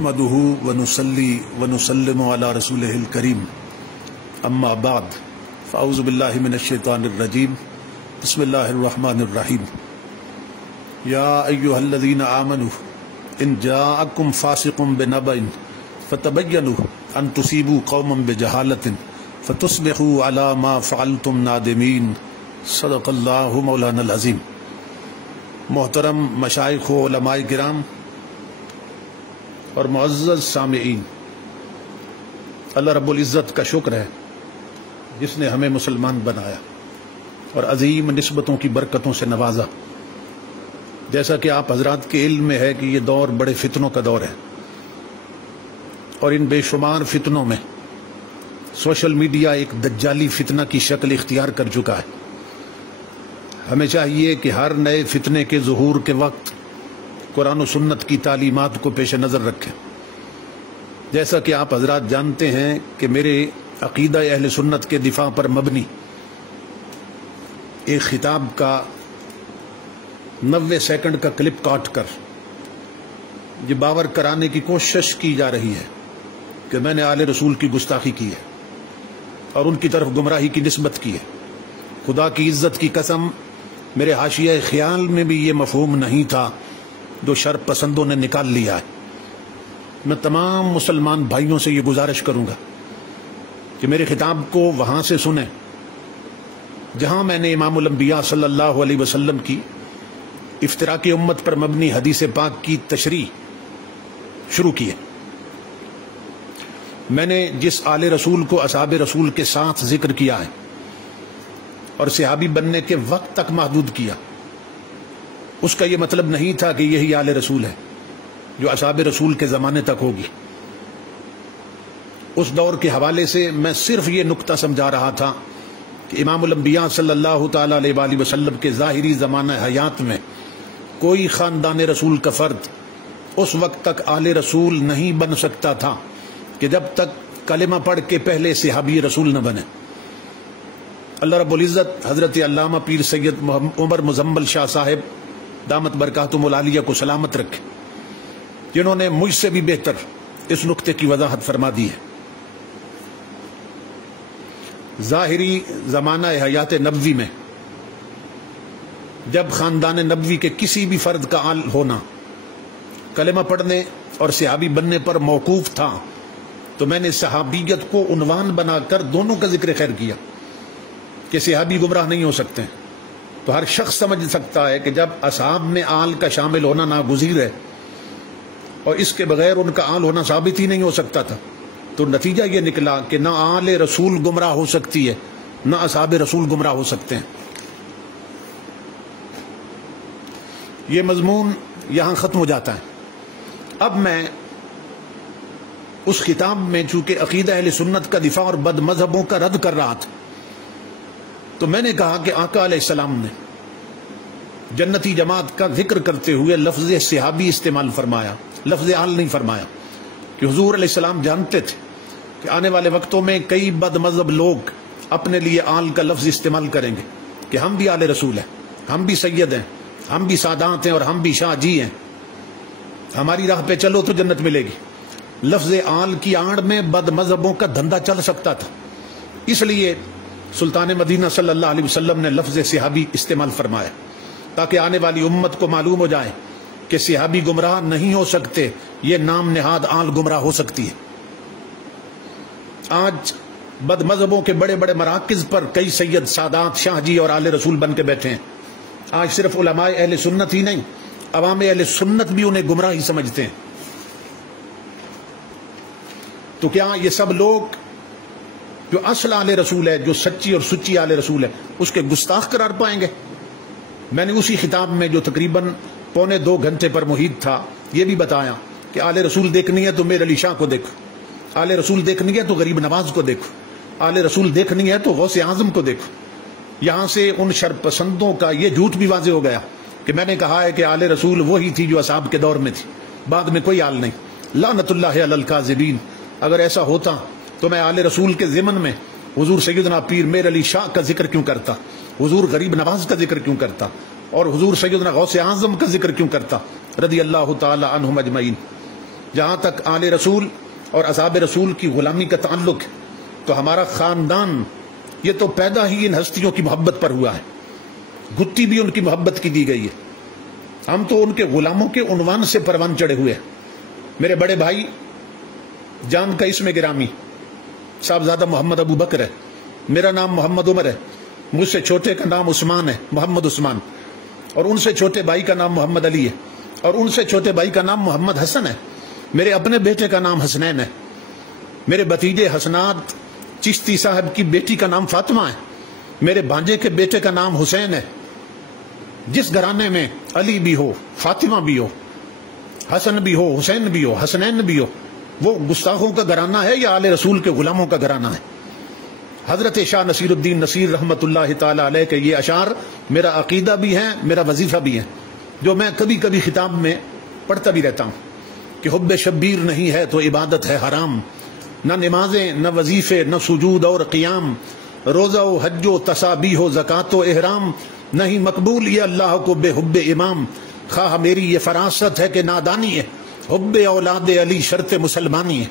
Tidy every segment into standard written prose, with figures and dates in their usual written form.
نحمده ونصلي ونسلم على رسوله الكريم اما بعد فاعوذ بالله من الشيطان الرجيم بسم الله الرحمن الرحيم يا ايها الذين آمنوا ان جاءكم فاسق بنبأ فتبينوا ان تصيبوا قوما بجهالة فتصبحوا على ما فعلتم نادمين صدق اللہ مولانا العظیم۔ محترم مشائخ و علماء کرام اور معزز سامعین، اللہ رب العزت کا شکر ہے جس نے ہمیں مسلمان بنایا اور عظیم نسبتوں کی برکتوں سے نوازا۔ جیسا کہ آپ حضرات کے علم میں ہے کہ یہ دور بڑے فتنوں کا دور ہے، اور ان بے شمار فتنوں میں سوشل میڈیا ایک دجالی فتنہ کی شکل اختیار کر چکا ہے۔ ہمیں چاہیے کہ ہر نئے فتنے کے ظہور کے وقت قرآن و سنت کی تعلیمات کو پیش نظر رکھیں۔ جیسا کہ آپ حضرات جانتے ہیں کہ میرے عقیدہ اہل سنت کے دفاع پر مبنی ایک خطاب کا 90 سیکنڈ کا کلپ کاٹ کر یہ باور کرانے کی کوشش کی جا رہی ہے کہ میں نے آل رسول کی گستاخی کی ہے اور ان کی طرف گمراہی کی نسبت کی ہے۔ خدا کی عزت کی قسم، میرے حاشیہ خیال میں بھی یہ مفہوم نہیں تھا جو شر پسندوں نے نکال لیا ہے۔ میں تمام مسلمان بھائیوں سے یہ گزارش کروں گا کہ میرے خطاب کو وہاں سے سنیں جہاں میں نے امام الانبیاء صلی اللہ علیہ وسلم کی افتراق امت پر مبنی حدیث پاک کی تشریح شروع کی ہے۔ میں نے جس آل رسول کو اصحاب رسول کے ساتھ ذکر کیا ہے اور صحابی بننے کے وقت تک محدود کیا، اس کا یہ مطلب نہیں تھا کہ یہی آل رسول ہے جو اصحاب رسول کے زمانے تک ہوگی۔ اس دور کے حوالے سے میں صرف یہ نقطہ سمجھا رہا تھا کہ امام الانبیاء صلی اللہ تعالی علیہ وآلہ وسلم کے ظاہری زمانہ حیات میں کوئی خاندان رسول کا فرد اس وقت تک آل رسول نہیں بن سکتا تھا کہ جب تک کلمہ پڑھ کے پہلے صحابی رسول نہ بنے۔ اللہ رب العزت حضرت علامہ پیر سید عمر مزمل شاہ صاحب دامت برکاتہم العالیہ کو سلامت رکھے، جنہوں نے مجھ سے بھی بہتر اس نقطے کی وضاحت فرما دی ہے۔ ظاہری زمانہ حیات نبوی میں جب خاندان نبوی کے کسی بھی فرد کا آل ہونا کلمہ پڑھنے اور صحابی بننے پر موقوف تھا، تو میں نے صحابیت کو عنوان بنا کر دونوں کا ذکر خیر کیا کہ صحابی گمراہ نہیں ہو سکتے۔ تو ہر شخص سمجھ سکتا ہے کہ جب اصحاب میں آل کا شامل ہونا ناگزیر ہے اور اس کے بغیر ان کا آل ہونا ثابت ہی نہیں ہو سکتا تھا، تو نتیجہ یہ نکلا کہ نہ آل رسول گمراہ ہو سکتی ہے نہ اصحاب رسول گمراہ ہو سکتے ہیں۔ یہ مضمون یہاں ختم ہو جاتا ہے۔ اب میں اس خطاب میں چونکہ عقیدہ اہل سنت کا دفاع اور بد مذہبوں کا رد کر رہا تھا، تو میں نے کہا کہ آقا علیہ السلام نے جنتی جماعت کا ذکر کرتے ہوئے لفظ صحابی استعمال فرمایا، لفظ آل نہیں فرمایا، کہ حضور علیہ السلام جانتے تھے کہ آنے والے وقتوں میں کئی بد مذہب لوگ اپنے لیے آل کا لفظ استعمال کریں گے کہ ہم بھی آل رسول ہیں، ہم بھی سید ہیں، ہم بھی سادات ہیں اور ہم بھی شاہ جی ہیں، ہماری راہ پہ چلو تو جنت ملے گی۔ لفظ آل کی آڑ میں بد مذہبوں کا دھندا چل سکتا تھا، اس لیے سلطان مدینہ صلی اللہ علیہ وسلم نے لفظ صحابی استعمال فرمایا تاکہ آنے والی امت کو معلوم ہو جائے کہ صحابی گمراہ نہیں ہو سکتے، یہ نام نہاد آل گمراہ ہو سکتی ہے۔ آج بد مذہبوں کے بڑے بڑے مراکز پر کئی سید، سادات، شاہ جی اور آل رسول بن کے بیٹھے ہیں۔ آج صرف علماء اہل سنت ہی نہیں، عوام اہل سنت بھی انہیں گمراہ ہی سمجھتے ہیں۔ تو کیا یہ سب لوگ جو اصل آل رسول ہے، جو سچی اور سچی آل رسول ہے، اس کے گستاخ قرار پائیں گے؟ میں نے اسی خطاب میں جو تقریباً 1.25 گھنٹے پر محیط تھا یہ بھی بتایا کہ آل رسول دیکھنی ہے تو میر علی شاہ کو دیکھو، آل رسول دیکھنی ہے تو غریب نواز کو دیکھو، آل رسول دیکھنی ہے تو غوث اعظم کو دیکھو۔ یہاں سے ان شرپسندوں کا یہ جھوٹ بھی واضح ہو گیا کہ میں نے کہا ہے کہ آل رسول وہی تھی جو اصحاب کے دور میں تھی، بعد میں کوئی آل نہیں۔ لعنت اللہ علی الکاذبین۔ اگر ایسا ہوتا تو میں آل رسول کے ضمن میں حضور سیدنا پیر میر علی شاہ کا ذکر کیوں کرتا، حضور غریب نواز کا ذکر کیوں کرتا، اور حضور سیدنا غوث اعظم کا ذکر کیوں کرتا رضی اللہ تعالی عنہم اجمعین۔ جہاں تک آل رسول اور اصحاب رسول کی غلامی کا تعلق ہے تو ہمارا خاندان یہ تو پیدا ہی ان ہستیوں کی محبت پر ہوا ہے، گھٹی بھی ان کی محبت کی دی گئی ہے، ہم تو ان کے غلاموں کے عنوان سے پروان چڑھے ہوئے ہیں۔ میرے بڑے بھائی جان کا اسم گرامی صاحبزادہ محمد ابو بکر ہے، میرا نام محمد عمر ہے، مجھ سے چھوٹے کا نام عثمان ہے، محمد عثمان، اور ان سے چھوٹے بھائی کا نام محمد علی ہے، اور ان سے چھوٹے بھائی کا نام محمد حسن ہے، میرے اپنے بیٹے کا نام حسنین ہے، میرے بھتیجے حسنات چشتی صاحب کی بیٹی کا نام فاطمہ ہے، میرے بھانجے کے بیٹے کا نام حسین ہے۔ جس گھرانے میں علی بھی ہو، فاطمہ بھی ہو، حسن بھی ہو، حسین بھی ہو، حسنین بھی ہو، وہ گستاخوں کا گھرانہ ہے یا آل رسول کے غلاموں کا گھرانہ ہے؟ حضرت شاہ نصیر الدین نصیر رحمۃ اللہ تعالی علیہ کے یہ اشعار میرا عقیدہ بھی ہے، میرا وظیفہ بھی ہے، جو میں کبھی کبھی خطاب میں پڑھتا بھی رہتا ہوں کہ حب شبیر نہیں ہے تو عبادت ہے حرام، نہ نمازیں نہ وظیفے نہ سجود اور قیام، روزہ و حج و تسابیح و زکوٰۃ و احرام، نہیں مقبول یہ اللہ کو بے حب امام، خواہ میری یہ فراست ہے کہ نادانی ہے، حب اولاد علی شرط مسلمانی ہے۔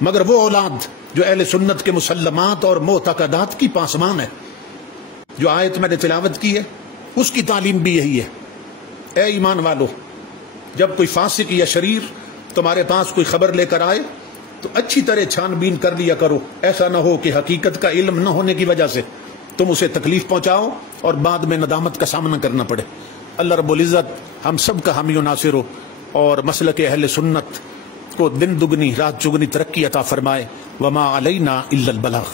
مگر وہ اولاد جو اہل سنت کے مسلمات اور معتقدات کی پاسمان ہے، جو آیت میں نے تلاوت کی ہے اس کی تعلیم بھی یہی ہے۔ اے ایمان والو، جب کوئی فاسق یا شریر تمہارے پاس کوئی خبر لے کر آئے تو اچھی طرح چھان بین کر لیا کرو، ایسا نہ ہو کہ حقیقت کا علم نہ ہونے کی وجہ سے تم اسے تکلیف پہنچاؤ اور بعد میں ندامت کا سامنا کرنا پڑے۔ اللہ رب العزت ہم سب کا حامی و ناصر ہو اور مسلک اہل سنت کو دن دگنی رات چگنی ترقی عطا فرمائے۔ وما علینا الا البلاغ۔